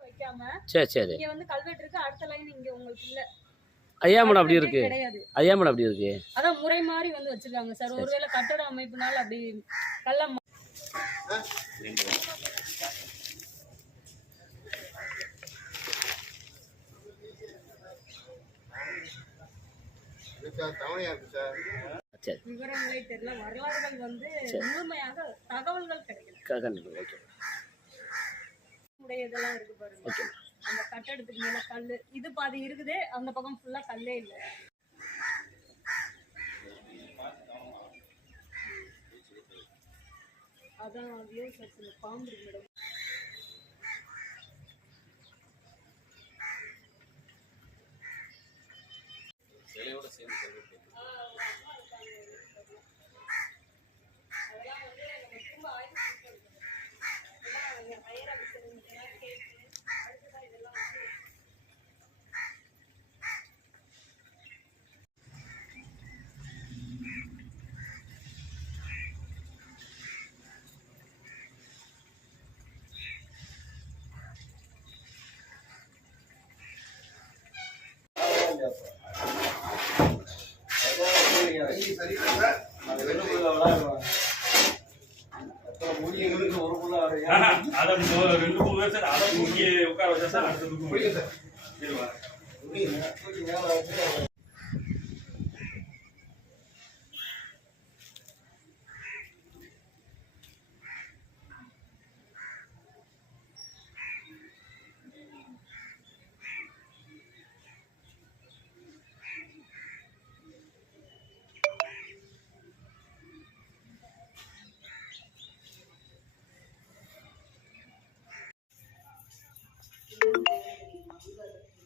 வைக்காம சரி சரி. இங்க வந்து கல்வெட்டு இருக்கு. அடுத்த லைன் இங்க உங்களுக்கு இல்ல. ஐயா மேடம் அப்படி இருக்கு. கிடையாது. ஐயா மேடம் அப்படி இருக்கு. அதான் முறை மாதிரி வந்து வச்சிருக்காங்க சார். ஒருவேளை கட்டட அமைப்புனால அப்படி கல்ல விவரங்களே தெரியல. வரலாறுகள் வந்து முழுமையாக தகவல்கள் கிடைக்கல. இதெல்லாம் இருக்கு பாருங்க. அந்த கட்டடத்துக்கு மேல கல்லு. இது பாதி இருக்குது. அந்த பக்கம் ஃபுல்லா கல்லே இல்லை. அதான் வியூ இந்த பாம்பு இருக்கு மேடம் சேர்ந்து அதை ரெண்டு மூணு பேர் சார் அதை தூக்கி உட்கார வச்சா சார் அடுத்த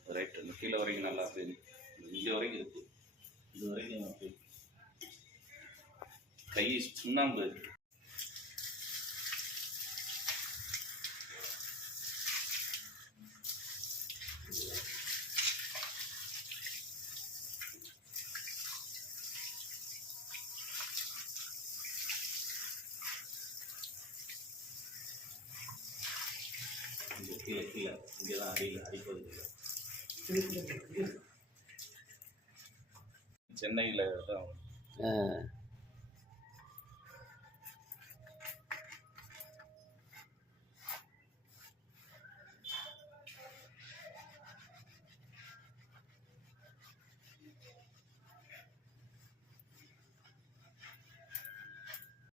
ரைட்டு இந்த கீழே வரைக்கும் நல்லா இருக்கு இங்கே வரைக்கும் இருக்கு. இது வரைக்கும் இருக்கு கை சுண்ணாம்பு. இருக்கு கீழே கீழே. இங்கே தான் அடியில் அடிப்பது இல்லை சென்னையில்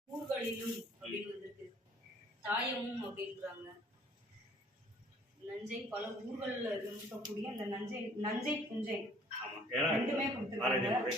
ஊர்களிலும் அப்படின்னு வந்திருக்கு. தாயமும் அப்படின்றாங்க. நஞ்சை பல ஊர்கள்ல இருக்கக்கூடிய அந்த நஞ்சை நஞ்சை புஞ்சை. ரெண்டுமே கொடுத்துருக்காங்க.